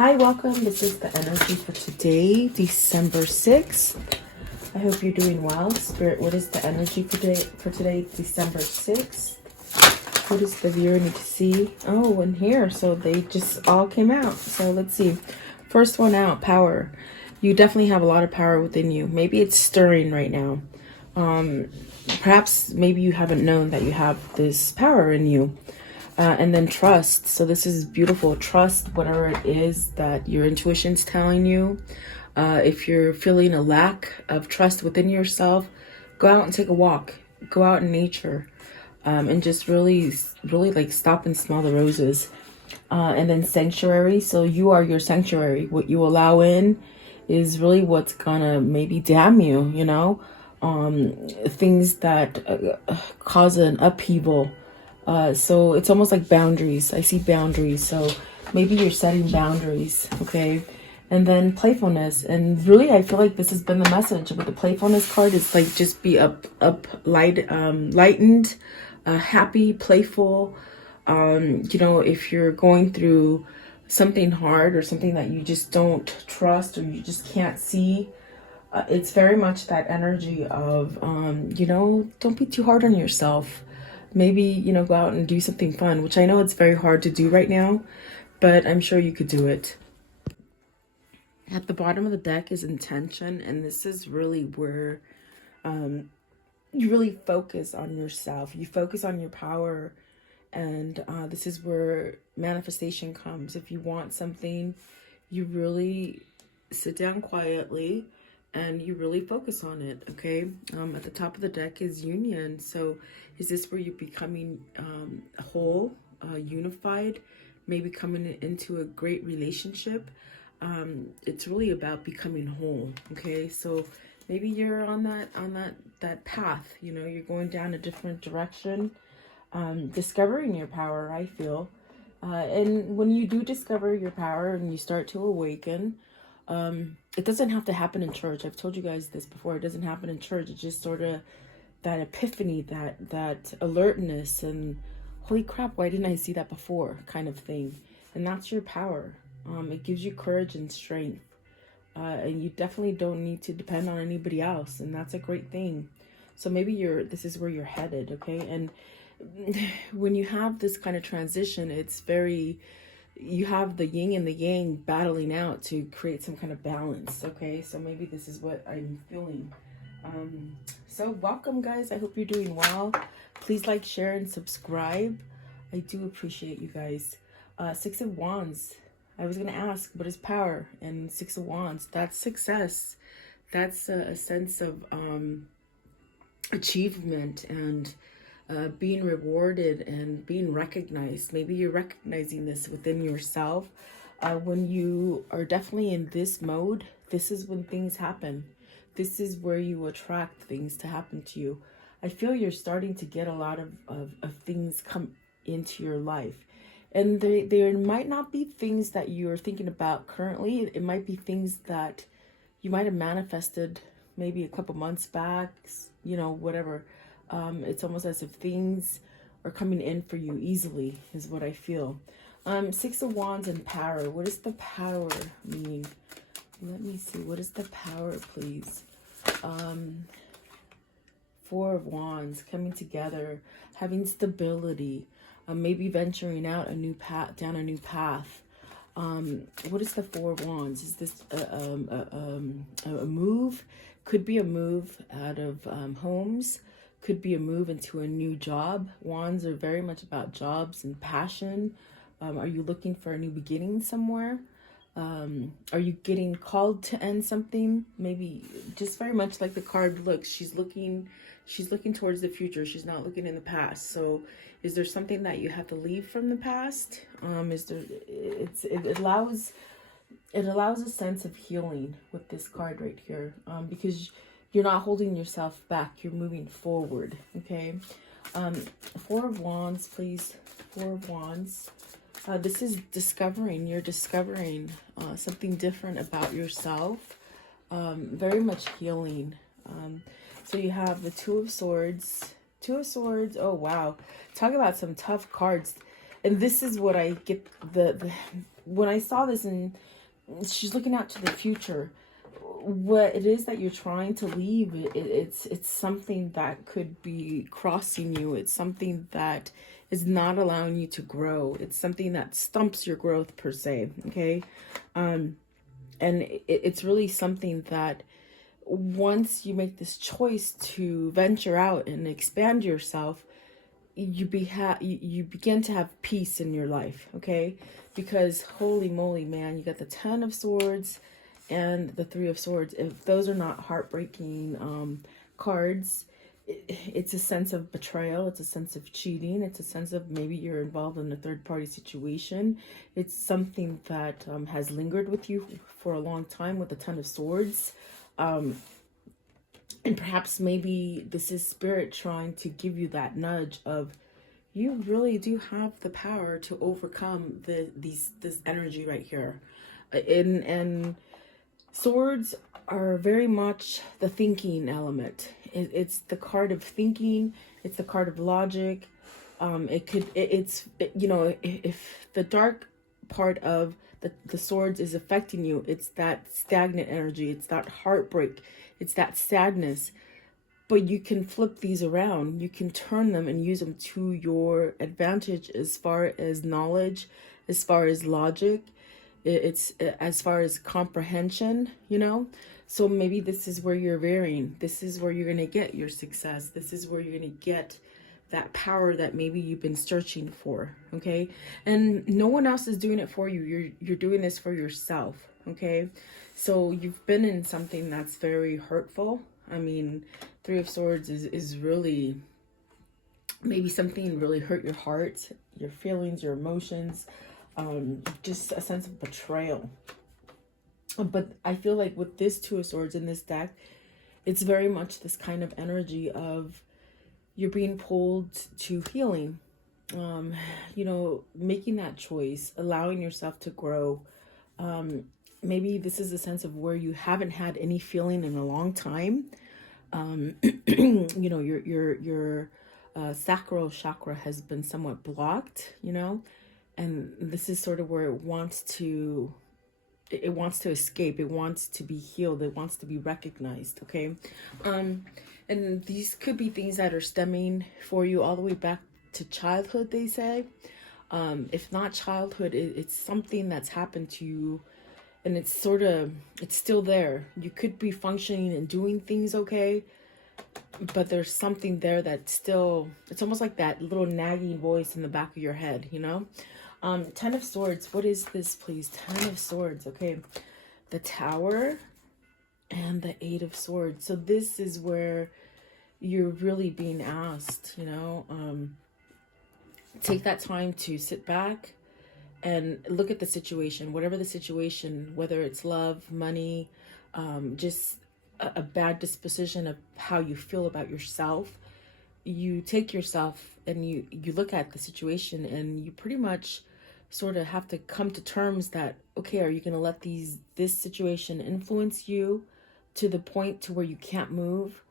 Hi, welcome. This is the energy for today, December 6th. I hope you're doing well. Spirit, what is the energy for today, December 6th? What does the viewer need to see? Oh, and here. So they just all came out. So let's see. First one out, power. You definitely have a lot of power within you. Maybe it's stirring right now. Perhaps maybe you haven't known that you have this power in you. And then trust. So this is beautiful. Trust whatever it is that your intuition's telling you. If you're feeling a lack of trust within yourself, go out and take a walk. Go out in nature. And just really like stop and smell the roses. And then sanctuary. So you are your sanctuary. What you allow in is really what's gonna maybe damn you, you know? Things that cause an upheaval. So it's almost like boundaries. I see boundaries. So maybe you're setting boundaries, okay? And then playfulness. And really, I feel like this has been the message with the playfulness card. It's like just be lightened, happy, playful. If you're going through something hard or something that you just don't trust or you just can't see, it's very much that energy of, don't be too hard on yourself. Maybe, go out and do something fun, which I know it's very hard to do right now, but I'm sure you could do it. At the bottom of the deck is intention, and this is really where you really focus on yourself. You focus on your power, and this is where manifestation comes. If you want something, you really sit down quietly and you really focus on it, okay? At the top of the deck is union. So is this where you're becoming whole, unified, maybe coming into a great relationship? It's really about becoming whole, okay? So maybe you're on that path, you're going down a different direction, discovering your power, I feel. And when you do discover your power and you start to awaken, it doesn't have to happen in church. I've told you guys this before. It doesn't happen in church. It's just sort of that epiphany, that alertness, and holy crap, why didn't I see that before kind of thing. And that's your power. It gives you courage and strength. And you definitely don't need to depend on anybody else. And that's a great thing. So maybe this is where you're headed, okay? And when you have this kind of transition, you have the yin and the yang battling out to create some kind of balance, okay? So maybe this is what I'm feeling. So welcome, guys. I hope you're doing well. Please like, share, and subscribe. I do appreciate you guys. Six of Wands. I was going to ask, what is power? And Six of Wands, that's success. That's a sense of achievement and being rewarded and being recognized. Maybe you're recognizing this within yourself. When you are definitely in this mode, this is when things happen. This is where you attract things to happen to you. I feel you're starting to get a lot of things come into your life. And there might not be things that you're thinking about currently. It might be things that you might have manifested maybe a couple months back, whatever. It's almost as if things are coming in for you easily, is what I feel. Six of Wands and power. What does the power mean? Let me see. What is the power, please? Four of Wands, coming together, having stability, maybe venturing out down a new path. What is the Four of Wands? Is this a move? Could be a move out of homes. Could be a move into a new job. Wands are very much about jobs and passion. Are you looking for a new beginning somewhere? Are you getting called to end something? Maybe just very much like the card looks. She's looking towards the future. She's not looking in the past. So is there something that you have to leave from the past? It allows a sense of healing with this card right here, because you're not holding yourself back. You're moving forward, okay? Four of Wands, please. Four of Wands. This is discovering. You're discovering something different about yourself. Very much healing. So you have the Two of Swords. Two of Swords. Oh, wow. Talk about some tough cards. And this is what I get when I saw this, and she's looking out to the future, what it is that you're trying to leave, it's something that could be crossing you. It's something that is not allowing you to grow. It's something that stumps your growth per se. Okay. And it's really something that once you make this choice to venture out and expand yourself, you begin to have peace in your life. Okay. Because holy moly, man, you got the 10 of Swords and the 3 of Swords. If those are not heartbreaking cards, it's a sense of betrayal. It's a sense of cheating. It's a sense of maybe you're involved in a third-party situation. It's something that has lingered with you for a long time with the 10 of Swords. And perhaps maybe this is spirit trying to give you that nudge of, you really do have the power to overcome this energy right here. And Swords are very much the thinking element. It's the card of thinking. It's the card of logic. If the dark part of the Swords is affecting you, it's that stagnant energy. It's that heartbreak. It's that sadness. But you can flip these around. You can turn them and use them to your advantage as far as knowledge, as far as logic. It's as far as comprehension, So maybe this is where you're varying. This is where you're going to get your success. This is where you're going to get that power that maybe you've been searching for, okay? And no one else is doing it for you. You're doing this for yourself, okay? So you've been in something that's very hurtful. I mean, 3 of Swords is really maybe something really hurt your heart, your feelings, your emotions, just a sense of betrayal. But I feel like with this 2 of Swords in this deck, it's very much this kind of energy of you're being pulled to healing, making that choice, allowing yourself to grow. Maybe this is a sense of where you haven't had any feeling in a long time. Your sacral chakra has been somewhat blocked, and this is sort of where it wants to escape. It wants to be healed. It wants to be recognized. Okay. And these could be things that are stemming for you all the way back to childhood, they say. If not childhood, it's something that's happened to you, and it's still there. You could be functioning and doing things okay, but there's something there that still, it's almost like that little nagging voice in the back of your head, 10 of Swords. What is this, please? 10 of Swords. Okay. The Tower and the 8 of Swords. So this is where you're really being asked, take that time to sit back and look at the situation, whatever the situation, whether it's love, money, just a bad disposition of how you feel about yourself. You take yourself and you look at the situation, and you pretty much sort of have to come to terms that, okay, are you going to let this situation influence you to the point to where you can't move?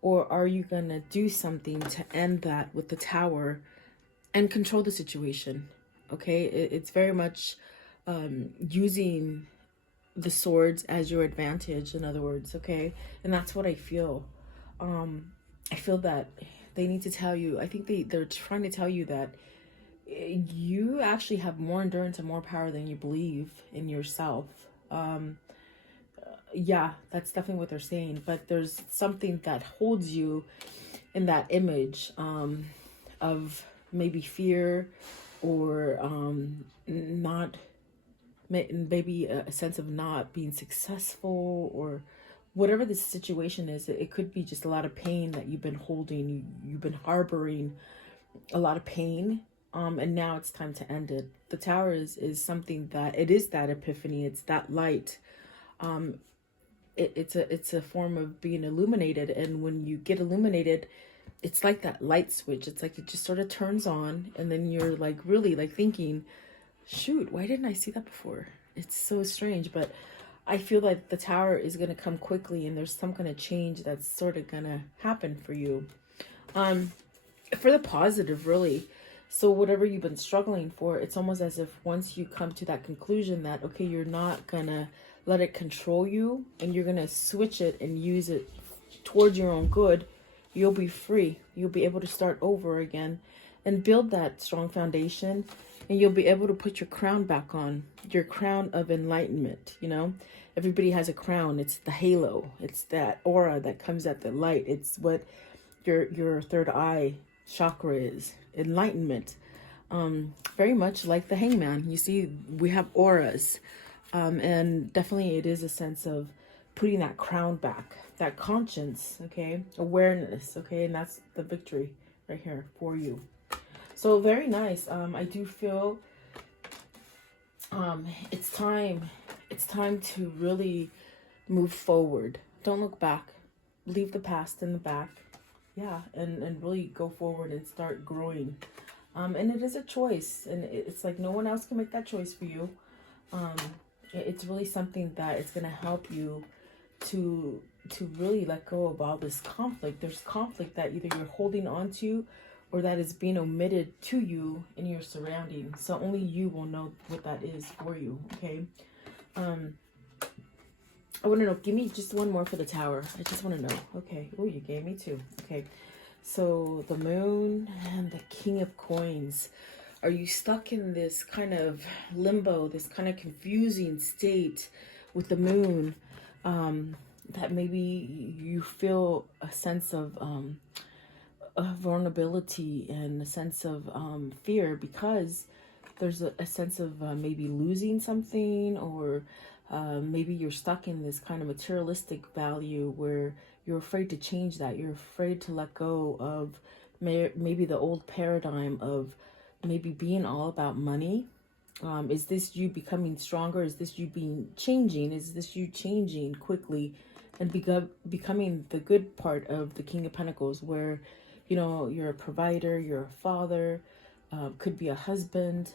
Or are you going to do something to end that with the Tower and control the situation? Okay, it's very much using the Swords as your advantage, in other words, okay? And that's what I feel. I feel that they need to tell you, I think they're trying to tell you that you actually have more endurance and more power than you believe in yourself. Yeah, that's definitely what they're saying. But there's something that holds you in that image of maybe fear, or not, maybe a sense of not being successful, or whatever the situation is. It could be just a lot of pain that you've been holding. You've been harboring a lot of pain. And now it's time to end it. The Tower is something that, it is that epiphany. It's that light. It's a form of being illuminated. And when you get illuminated, it's like that light switch. It's like it just sort of turns on, and then you're like really like thinking, shoot, why didn't I see that before? It's so strange. But I feel like the Tower is going to come quickly, and there's some kind of change that's sort of going to happen for you. For the positive, really. So whatever you've been struggling for, it's almost as if once you come to that conclusion that, okay, you're not gonna let it control you and you're gonna switch it and use it towards your own good, you'll be free. You'll be able to start over again and build that strong foundation, and you'll be able to put your crown back on, your crown of enlightenment. You know, everybody has a crown. It's the halo. It's that aura that comes at the light. It's what your third eye chakra is, enlightenment. Very much like the hangman. You see, we have auras, and definitely it is a sense of putting that crown back, that conscience, okay, awareness, okay, and that's the victory right here for you. So very nice. I do feel it's time to really move forward. Don't look back. Leave the past in the back. Yeah, and really go forward and start growing. And it is a choice, and it's like no one else can make that choice for you. It's really something that it's going to help you to really let go of all this conflict. There's conflict that either you're holding on to or that is being omitted to you in your surroundings. So only you will know what that is for you, okay? I want to know, give me just one more for the Tower. I just want to know. Okay. Oh, you gave me two. Okay. So the Moon and the King of Coins. Are you stuck in this kind of limbo, this kind of confusing state with the Moon, that maybe you feel a sense of vulnerability and a sense of fear because there's a sense of maybe losing something, or maybe you're stuck in this kind of materialistic value where you're afraid to change that. You're afraid to let go of maybe the old paradigm of maybe being all about money. Is this you becoming stronger? Is this you changing? Is this you changing quickly and becoming the good part of the King of Pentacles, where, you know, you're a provider, you're a father, could be a husband,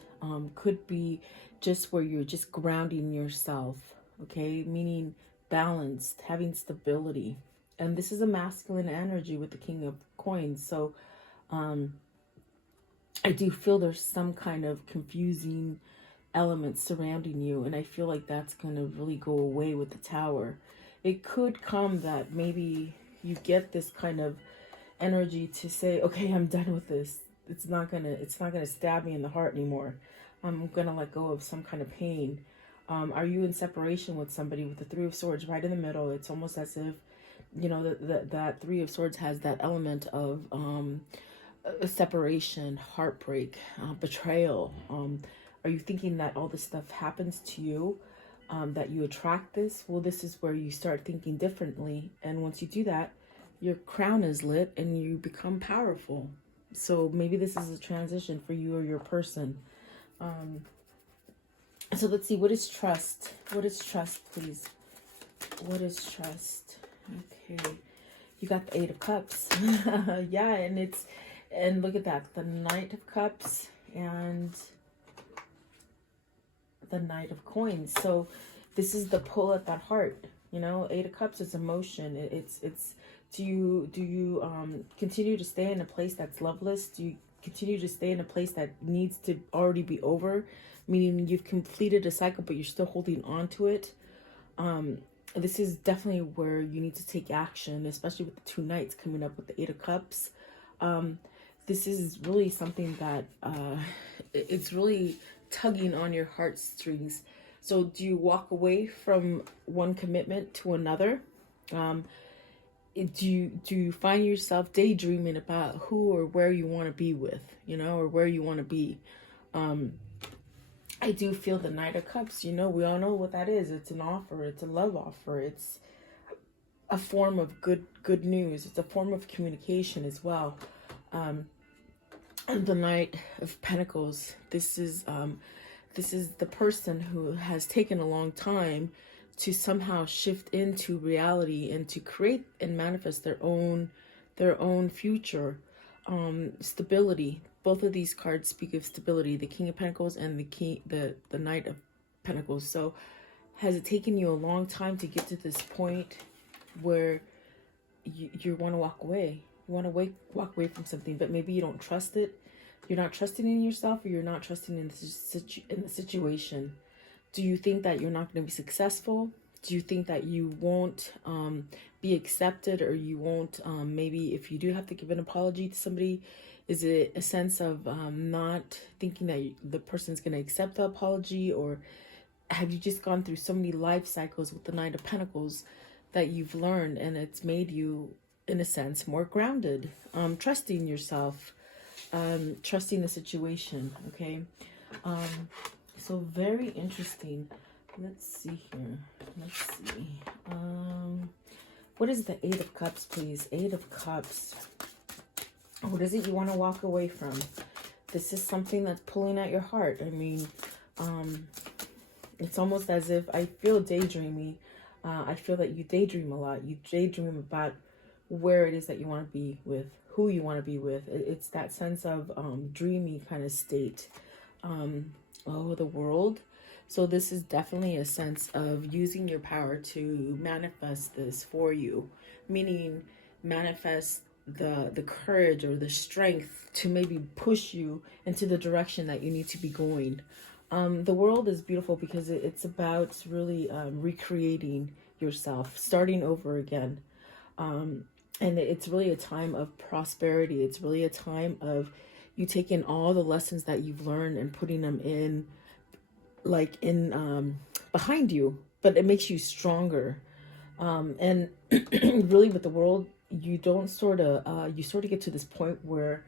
could be just where you're just grounding yourself, okay? Meaning balanced, having stability. And this is a masculine energy with the King of Coins. So I do feel there's some kind of confusing elements surrounding you, and I feel like that's going to really go away with the Tower. It could come that maybe you get this kind of energy to say, okay, I'm done with this. It's not gonna stab me in the heart anymore. I'm gonna let go of some kind of pain. Are you in separation with somebody with the Three of Swords right in the middle? It's almost as if, you know, that Three of Swords has that element of separation, heartbreak, betrayal. Are you thinking that all this stuff happens to you, that you attract this? Well, this is where you start thinking differently. And once you do that, your crown is lit and you become powerful. So maybe this is a transition for you or your person. So let's see, what is trust? What is trust, please? What is trust? Okay. You got the Eight of Cups. Yeah, and look at that. The Knight of Cups and the Knight of Coins. So this is the pull at that heart. You know, Eight of Cups is emotion. It's do you continue to stay in a place that's loveless? Do you continue to stay in a place that needs to already be over, meaning you've completed a cycle but you're still holding on to it? This is definitely where you need to take action, especially with the two Knights coming up with the Eight of Cups. This is really something that it's really tugging on your heartstrings. So do you walk away from one commitment to another? Do you find yourself daydreaming about who or where you want to be with, you know, or where you want to be? I do feel the Knight of Cups. You know, we all know what that is. It's an offer. It's a love offer. It's a form of good news. It's a form of communication as well. And the Knight of Pentacles. This is the person who has taken a long time to somehow shift into reality and to create and manifest their own future. Stability. Both of these cards speak of stability, the King of Pentacles and the Knight of Pentacles. So has it taken you a long time to get to this point where you want to walk away? You want to walk away from something, but maybe you don't trust it. You're not trusting in yourself, or you're not trusting in the situation. Do you think that you're not going to be successful? Do you think that you won't be accepted, or you won't, maybe if you do have to give an apology to somebody, is it a sense of not thinking that the person's going to accept the apology? Or have you just gone through so many life cycles with the Knight of Pentacles that you've learned, and it's made you, in a sense, more grounded, trusting yourself, trusting the situation, okay? So very interesting. Let's see here. Let's see. What is the Eight of Cups, please? Eight of Cups. What is it you want to walk away from? This is something that's pulling at your heart. I mean, it's almost as if I feel daydreamy. I feel that you daydream a lot. You daydream about where it is that you want to be with, who you want to be with. It's that sense of dreamy kind of state. Oh, the World. So this is definitely a sense of using your power to manifest this for you, meaning manifest the courage or the strength to maybe push you into the direction that you need to be going. The World is beautiful because it's about really recreating yourself, starting over again. And it's really a time of prosperity. It's really a time of you taking all the lessons that you've learned and putting them in, like in behind you, but it makes you stronger. And really with the World, you don't sort of you sort of get to this point where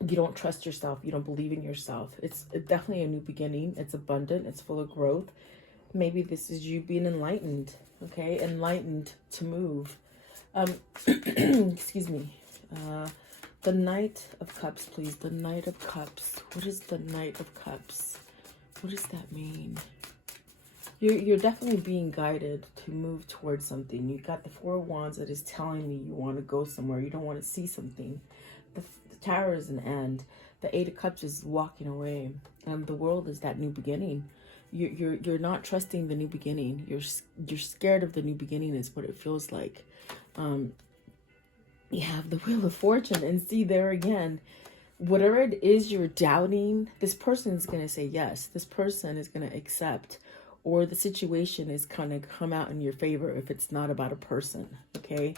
you don't trust yourself, you don't believe in yourself. It's definitely a new beginning. It's abundant, it's full of growth. Maybe this is you being enlightened, okay? Enlightened to move. Excuse me. The Knight of Cups, please. The Knight of Cups. What is the Knight of Cups? What does that mean? You're definitely being guided to move towards something. You got the Four of Wands that is telling me you want to go somewhere. You don't want to see something. The Tower is an end. The Eight of Cups is walking away. The World is that new beginning. You're not trusting the new beginning. You're scared of the new beginning is what it feels like. You have the Wheel of Fortune, and see there again, whatever it is you're doubting, this person is going to say yes. This person is going to accept, or the situation is going to come out in your favor if it's not about a person, okay?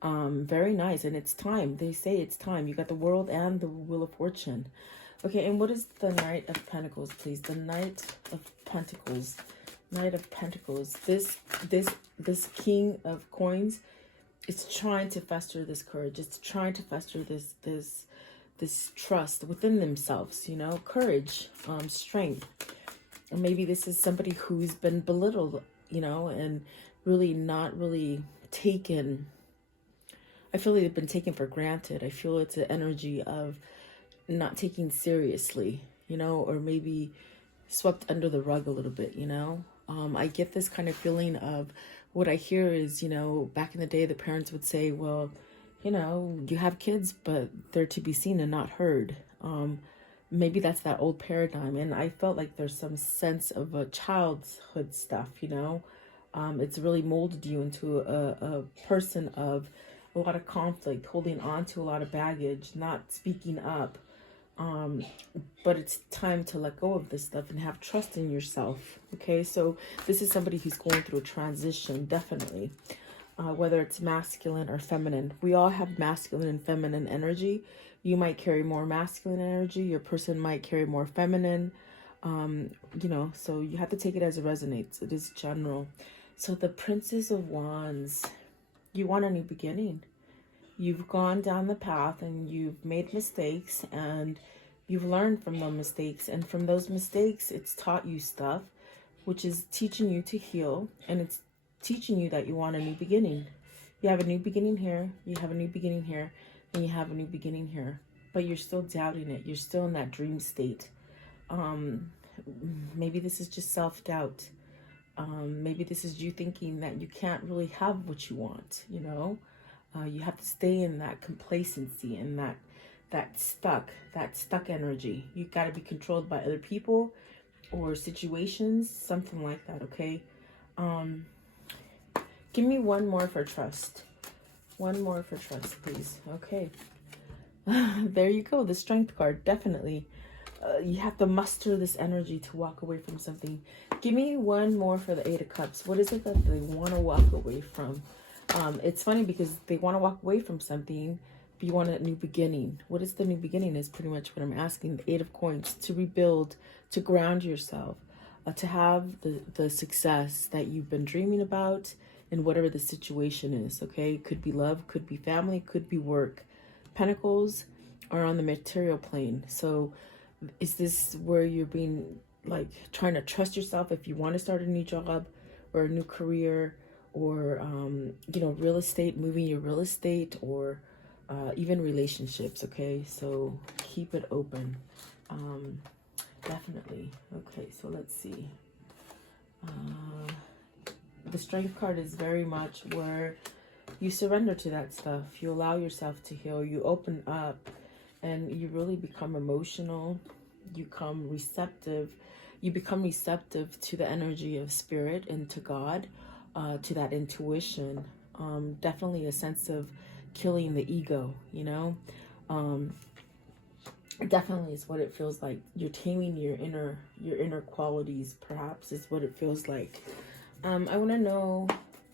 Very nice, and it's time. They say it's time. You got the World and the Wheel of Fortune. Okay, and what is the Knight of Pentacles, please? The Knight of Pentacles. Knight of Pentacles. This King of Coins, it's trying to fester this courage. It's trying to fester this trust within themselves, you know, courage, strength. And maybe this is somebody who's been belittled, you know, and really not really taken. I feel like they've been taken for granted. I feel it's an energy of not taking seriously, you know, or maybe swept under the rug a little bit, you know. I get this kind of feeling of what I hear is, you know, back in the day, the parents would say, well, you know, you have kids, but they're to be seen and not heard. Maybe that's that old paradigm. And I felt like there's some sense of a childhood stuff, you know. It's really molded you into a person of a lot of conflict, holding on to a lot of baggage, not speaking up. But it's time to let go of this stuff and have trust in yourself. Okay, so this is somebody who's going through a transition, definitely. Whether it's masculine or feminine. We all have masculine and feminine energy. You might carry more masculine energy. Your person might carry more feminine. You know, so you have to take it as it resonates. It is general. So the Princess of Wands. You want a new beginning. You've gone down the path and you've made mistakes and you've learned from those mistakes. And from those mistakes, it's taught you stuff, which is teaching you to heal. And it's teaching you that you want a new beginning. You have a new beginning here. You have a new beginning here. And you have a new beginning here. But you're still doubting it. You're still in that dream state. Maybe this is just self-doubt. Maybe this is you thinking that you can't really have what you want, you know. You have to stay in that complacency and that stuck energy. You got to be controlled by other people or situations, something like that, okay? Give me one more for trust. One more for trust, please. Okay. There you go. The Strength card, definitely. You have to muster this energy to walk away from something. Give me one more for the Eight of Cups. What is it that they want to walk away from? It's funny because they want to walk away from something, but you want a new beginning. What is the new beginning is pretty much what I'm asking. The Eight of Coins, to rebuild, to ground yourself, to have the success that you've been dreaming about in whatever the situation is, okay? Could be love, could be family, could be work. Pentacles are on the material plane. So is this where you're being like trying to trust yourself if you want to start a new job or a new career, or you know, real estate, moving your real estate, or even relationships, okay? So keep it open. Definitely. Okay, so let's see. The Strength card is very much where you surrender to that stuff. You allow yourself to heal. You open up and you really become emotional. You become receptive. You become receptive to the energy of spirit and to God, to that intuition. Definitely a sense of killing the ego, you know? Definitely is what it feels like. You're taming your inner qualities, perhaps, is what it feels like. I want to know,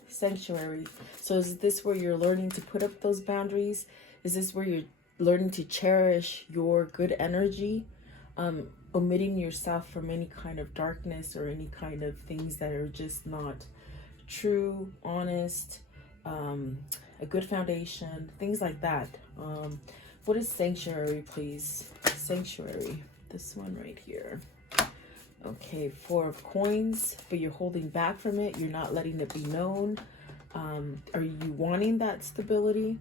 sanctuary. So is this where you're learning to put up those boundaries? Is this where you're learning to cherish your good energy? Omitting yourself from any kind of darkness or any kind of things that are just not true, honest, a good foundation, things like that. What is sanctuary, please? Sanctuary, this one right here. Okay, Four of Coins, but you're holding back from it. You're not letting it be known. Are you wanting that stability?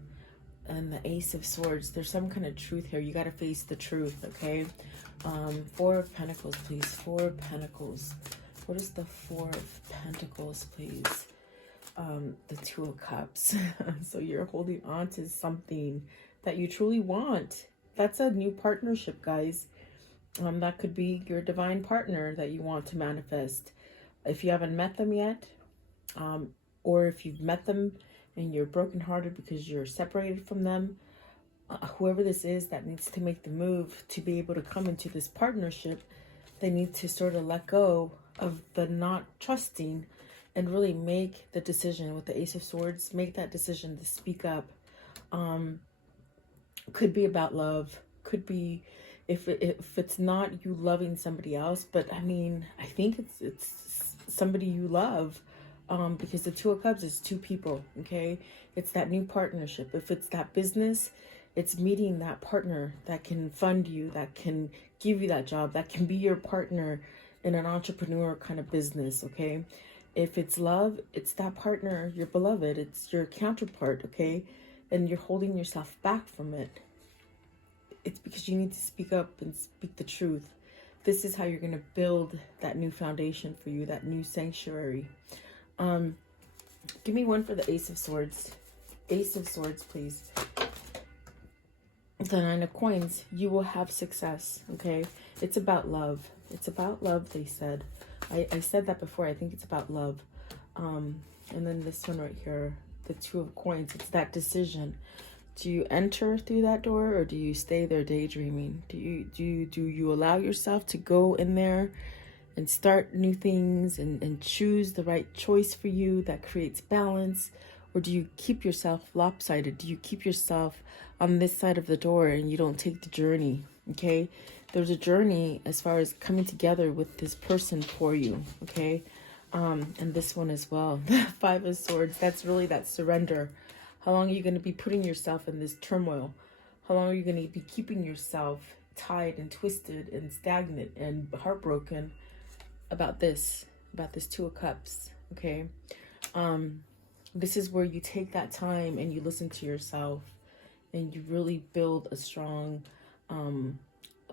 And the Ace of Swords, there's some kind of truth here. You got to face the truth, okay? Four of Pentacles, please. Four of Pentacles. What is the Four of Pentacles, please? The Two of Cups. So you're holding on to something that you truly want. That's a new partnership, guys. That could be your divine partner that you want to manifest. If you haven't met them yet, or if you've met them and you're brokenhearted because you're separated from them, whoever this is that needs to make the move to be able to come into this partnership, they need to sort of let go of the not trusting and really make the decision with the Ace of Swords. Make that decision to speak up. Could be about love. Could be if it's not you loving somebody else, but I mean, I think it's somebody you love, because the Two of Cups is two people, okay? It's that new partnership. If it's that business, it's meeting that partner that can fund you, that can give you that job, that can be your partner in an entrepreneur kind of business, okay? If it's love, it's that partner, your beloved, it's your counterpart, okay? And you're holding yourself back from it. It's because you need to speak up and speak the truth. This is how you're going to build that new foundation for you, that new sanctuary. Give me one for the Ace of Swords. Ace of Swords, please. The Nine of Coins. You will have success, okay? It's about love. It's about love, they said. I said that before. I think it's about love. And then this one right here, the Two of Coins. It's that decision. Do you enter through that door, or do you stay there daydreaming? Do you allow yourself to go in there and start new things and choose the right choice for you that creates balance? Or do you keep yourself lopsided? Do you keep yourself on this side of the door and you don't take the journey? Okay, there's a journey as far as coming together with this person for you, okay? And this one as well. The Five of Swords, that's really that surrender. How long are you going to be putting yourself in this turmoil? How long are you going to be keeping yourself tied and twisted and stagnant and heartbroken about this Two of Cups, okay? This is where you take that time and you listen to yourself and you really build a strong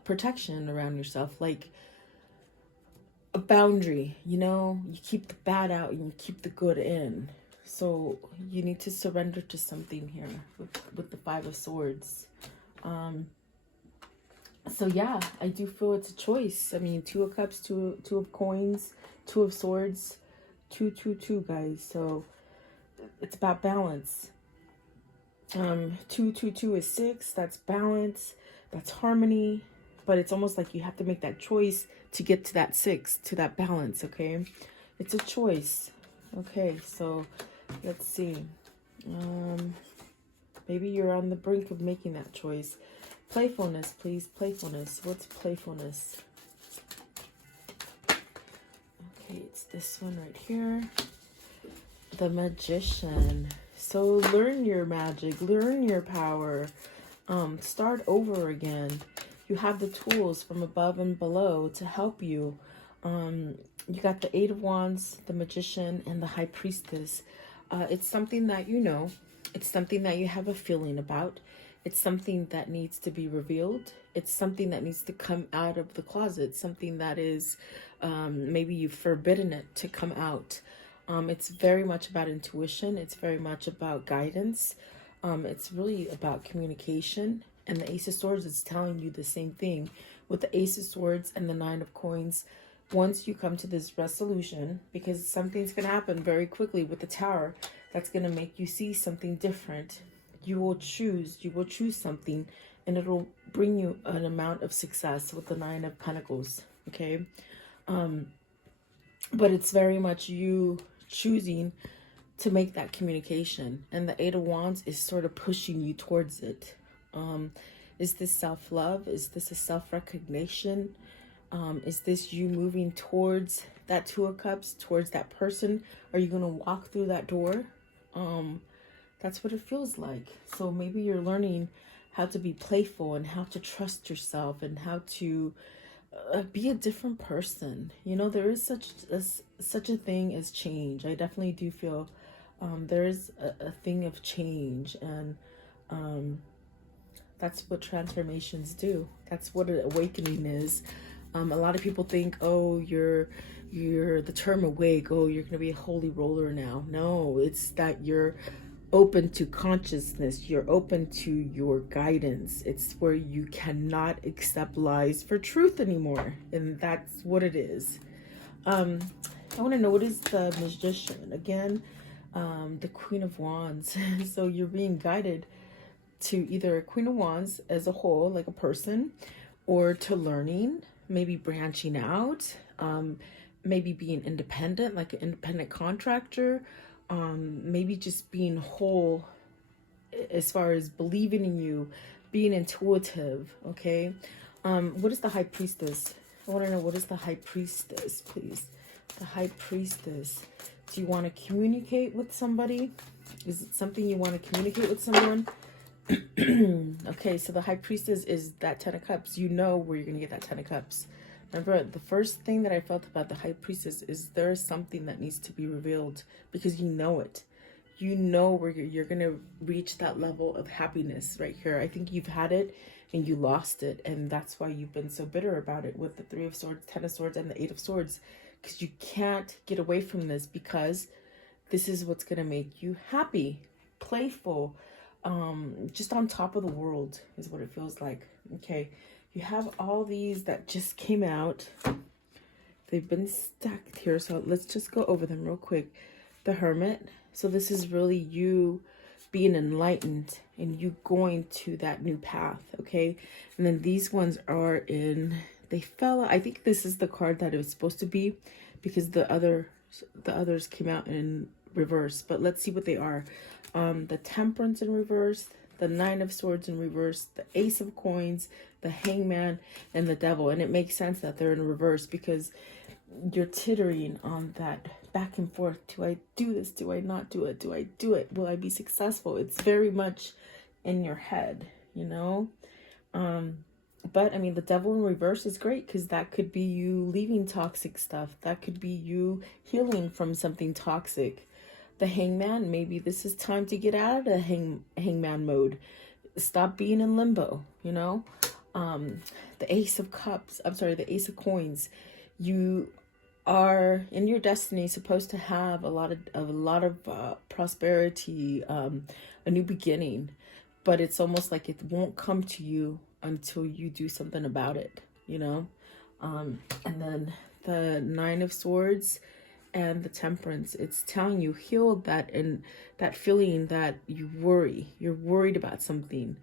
protection around yourself, like a boundary, you know? You keep the bad out and you keep the good in. So you need to surrender to something here with the Five of Swords. So yeah, I do feel it's a choice. I mean, Two of Cups, two of Coins, Two of Swords, two, guys. So it's about balance. Two, two, two is 6. That's balance. That's harmony. But it's almost like you have to make that choice to get to that 6, to that balance, okay? It's a choice. Okay, so let's see. Maybe you're on the brink of making that choice. Playfulness, please. Playfulness. What's playfulness? Okay, it's this one right here. The Magician. So learn your magic. Learn your power. Start over again. You have the tools from above and below to help you. You got the 8 of Wands, the Magician, and the High Priestess. It's something that you know. It's something that you have a feeling about. It's something that needs to be revealed. It's something that needs to come out of the closet. Something that is, maybe you've forbidden it to come out. It's very much about intuition. It's very much about guidance. It's really about communication. And the Ace of Swords is telling you the same thing. With the Ace of Swords and the 9 of Coins, once you come to this resolution, because something's going to happen very quickly with the Tower, that's going to make you see something different. You will choose something, and it'll bring you an amount of success with the 9 of Pentacles, okay? But it's very much you choosing to make that communication, and the 8 of Wands is sort of pushing you towards it. Is this self-love? Is this a self-recognition? Is this you moving towards that 2 of Cups, towards that person? Are you going to walk through that door? That's what it feels like. So maybe you're learning how to be playful and how to trust yourself and how to be a different person. You know, there is such a thing as change. I definitely do feel there is a thing of change, and that's what transformations do. That's what an awakening is. A lot of people think, oh, you're the term awake, oh, you're going to be a holy roller now. No, it's that you're open to consciousness. You're open to your guidance. It's where you cannot accept lies for truth anymore. And that's what it is. I want to know, what is the Magician? Again, the Queen of Wands. So you're being guided to either a Queen of Wands as a whole, like a person, or to learning, maybe branching out, maybe being independent, like an independent contractor, maybe just being whole as far as believing in you, being intuitive, okay? What is the High Priestess? I want to know, what is the High Priestess, please? The High Priestess. Do you want to communicate with somebody? Is it something you want to communicate with someone? Okay, so the High Priestess is that 10 of Cups. You know where you're going to get that 10 of Cups. Remember, the first thing that I felt about the High Priestess is there is something that needs to be revealed, because you know it. You know where you're going to reach that level of happiness right here. I think you've had it and you lost it, and that's why you've been so bitter about it with the 3 of Swords, 10 of Swords, and the 8 of Swords, because you can't get away from this, because this is what's going to make you happy, playful, just on top of the world is what it feels like. Okay, you have all these that just came out. They've been stacked here, so let's just go over them real quick. The Hermit. So this is really you being enlightened and you going to that new path, okay? And then these ones are in, they fell, I think this is the card that it was supposed to be, because the others came out in reverse, but let's see what they are. The Temperance in reverse, the 9 of Swords in reverse, the Ace of Coins, the Hangman, and the Devil. And it makes sense that they're in reverse, because you're tittering on that back and forth. Do I do this? Do I not do it? Do I do it? Will I be successful? It's very much in your head, you know? But I mean, the Devil in reverse is great, because that could be you leaving toxic stuff. That could be you healing from something toxic. The Hangman, maybe this is time to get out of the hangman mode. Stop being in limbo, you know? The Ace of Cups, I'm sorry, the Ace of Coins. You are in your destiny supposed to have a lot of prosperity, a new beginning, but it's almost like it won't come to you until you do something about it, you know? And then the 9 of Swords and the Temperance. It's telling you heal that, and that feeling that you worry. You're worried about something.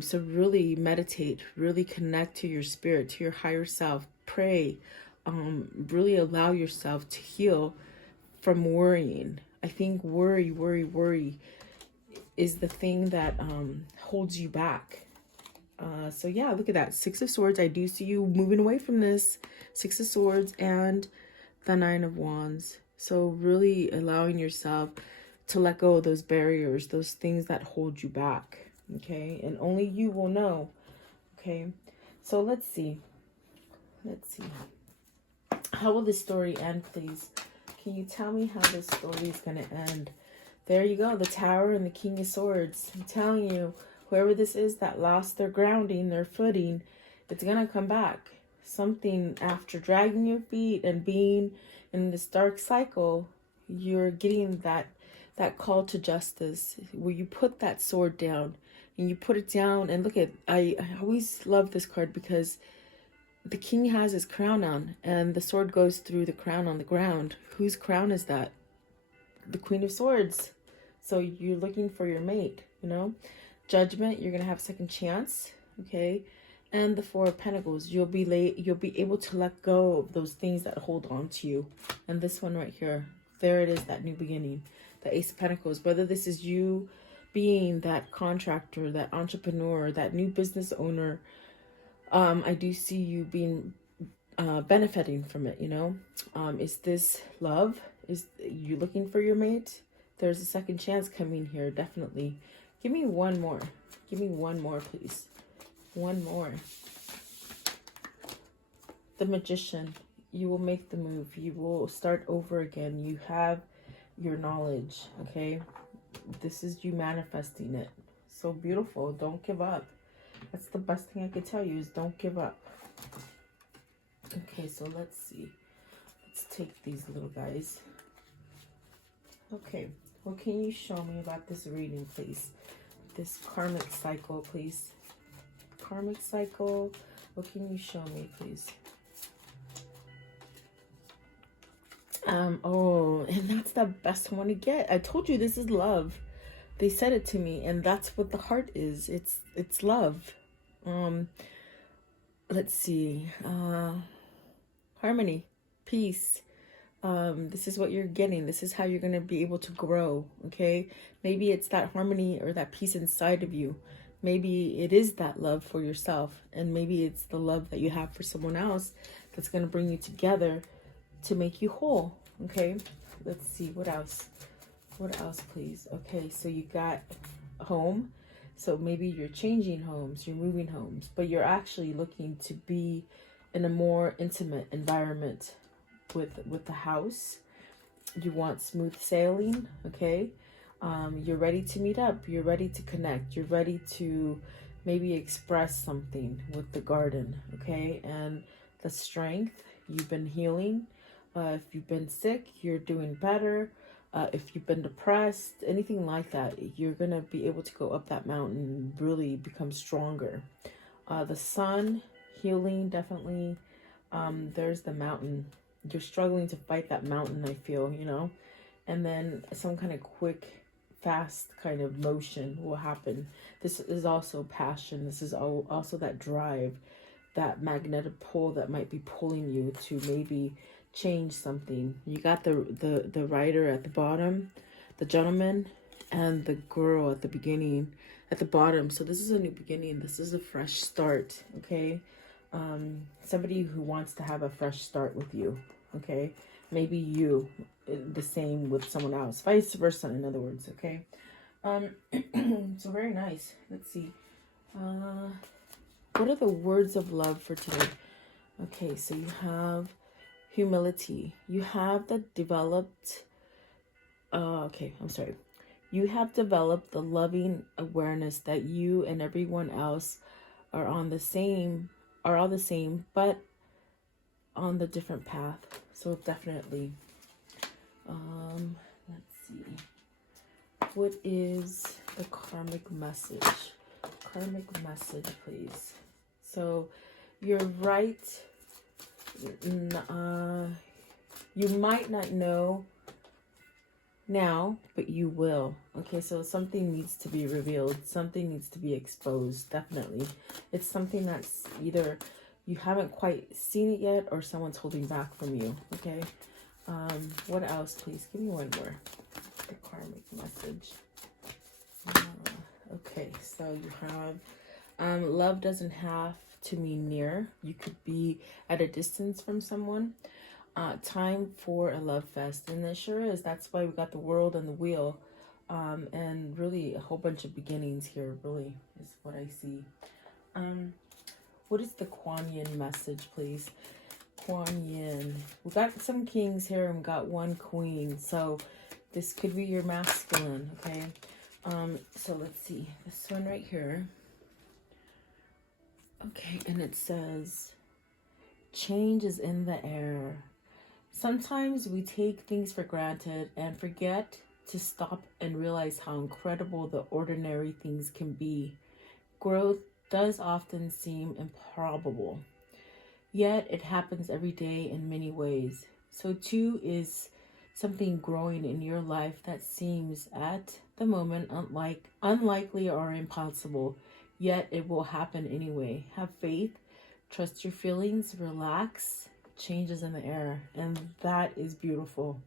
So really meditate, really connect to your spirit, to your higher self. Pray. Really allow yourself to heal from worrying. I think worry is the thing that holds you back. So yeah, look at that. 6 of Swords. I do see you moving away from this. 6 of Swords and the 9 of Wands. So really allowing yourself to let go of those barriers, those things that hold you back. Okay, and only you will know. Okay, so let's see. How will this story end, please? Can you tell me how this story is going to end? There you go, the Tower and the King of Swords. I'm telling you, whoever this is that lost their grounding, their footing, it's going to come back. Something after dragging your feet and being in this dark cycle, you're getting that call to justice, where you put that sword down and you put it down. And look at, I always love this card because the king has his crown on and the sword goes through the crown on the ground. Whose crown is that? The Queen of Swords. So you're looking for your mate, you know. Judgment, you're gonna have a second chance. Okay. And the 4 of Pentacles, you'll be able to let go of those things that hold on to you. And this one right here, there it is, that new beginning, the Ace of Pentacles. Whether this is you being that contractor, that entrepreneur, that new business owner, I do see you being benefiting from it, you know. Is this love? Is you looking for your mate? There's a second chance coming here, definitely. Give me one more. Give me one more, please. One more. The Magician. You will make the move. You will start over again. You have your knowledge, okay? This is you manifesting it. So beautiful. Don't give up. That's the best thing I could tell you, is don't give up. Okay, so let's see. Let's take these little guys. Okay, what can you show me about this reading, please? This karmic cycle, please. Karmic cycle. What can you show me, please? Oh, and that's the best one to get. I told you this is love. They said it to me, and that's what the heart is. It's love. Let's see. Harmony, peace. This is what you're getting. This is how you're going to be able to grow. Okay, maybe it's that harmony or that peace inside of you. Maybe it is that love for yourself, and maybe it's the love that you have for someone else that's going to bring you together to make you whole. Okay, let's see. What else? What else, please? Okay, so you got home. So maybe you're changing homes, you're moving homes, but you're actually looking to be in a more intimate environment with the house. You want smooth sailing, okay? You're ready to meet up. You're ready to connect. You're ready to maybe express something with the garden, okay? And the strength, you've been healing. If you've been sick, you're doing better. If you've been depressed, anything like that, you're going to be able to go up that mountain and really become stronger. The sun, healing, definitely. There's the mountain. You're struggling to fight that mountain, I feel, you know. And then some kind of quick, fast kind of motion will happen. This is also passion. This is also that drive, that magnetic pull that might be pulling you to maybe change something. You got the writer at the bottom, the gentleman, and the girl at the beginning, at the bottom. So this is a new beginning. This is a fresh start, okay? Somebody who wants to have a fresh start with you, okay? Maybe you, the same with someone else, vice versa, in other words, okay? So very nice. Let's see. What are the words of love for today? Okay, so you have humility. You have developed you have developed the loving awareness that you and everyone else are all the same, but on the different path. So definitely, let's see, what is the karmic message? Karmic message, please. So you're right. You might not know now, but you will. Okay, so something needs to be revealed. Something needs to be exposed, definitely. It's something that's either you haven't quite seen it yet or someone's holding back from you, okay? What else, please? Give me one more. The karmic message. Okay, so you have love doesn't have to mean near. You could be at a distance from someone. Time for a love fest, and it sure is. That's why we got the world and the wheel, and really a whole bunch of beginnings here. Really is what I see. What is the Kuan Yin message, please? Kuan Yin. We got some kings here and we got one queen, so this could be your masculine. Okay. So let's see this one right here. Okay, and it says change is in the air. Sometimes we take things for granted and forget to stop and realize how incredible the ordinary things can be. Growth does often seem improbable, yet it happens every day in many ways. So too is something growing in your life that seems at the moment unlikely or impossible, yet it will happen anyway. Have faith, trust your feelings, relax. Changes in the air, and that is beautiful.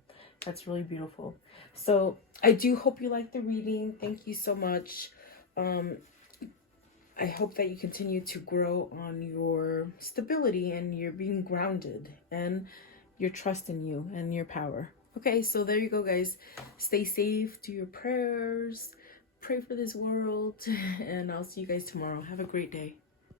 That's really beautiful. So I do hope you like the reading. Thank you so much. I hope that you continue to grow on your stability and you're being grounded and your trust in you and your power. Okay, so there you go, guys. Stay safe, do your prayers, pray for this world, and I'll see you guys tomorrow. Have a great day.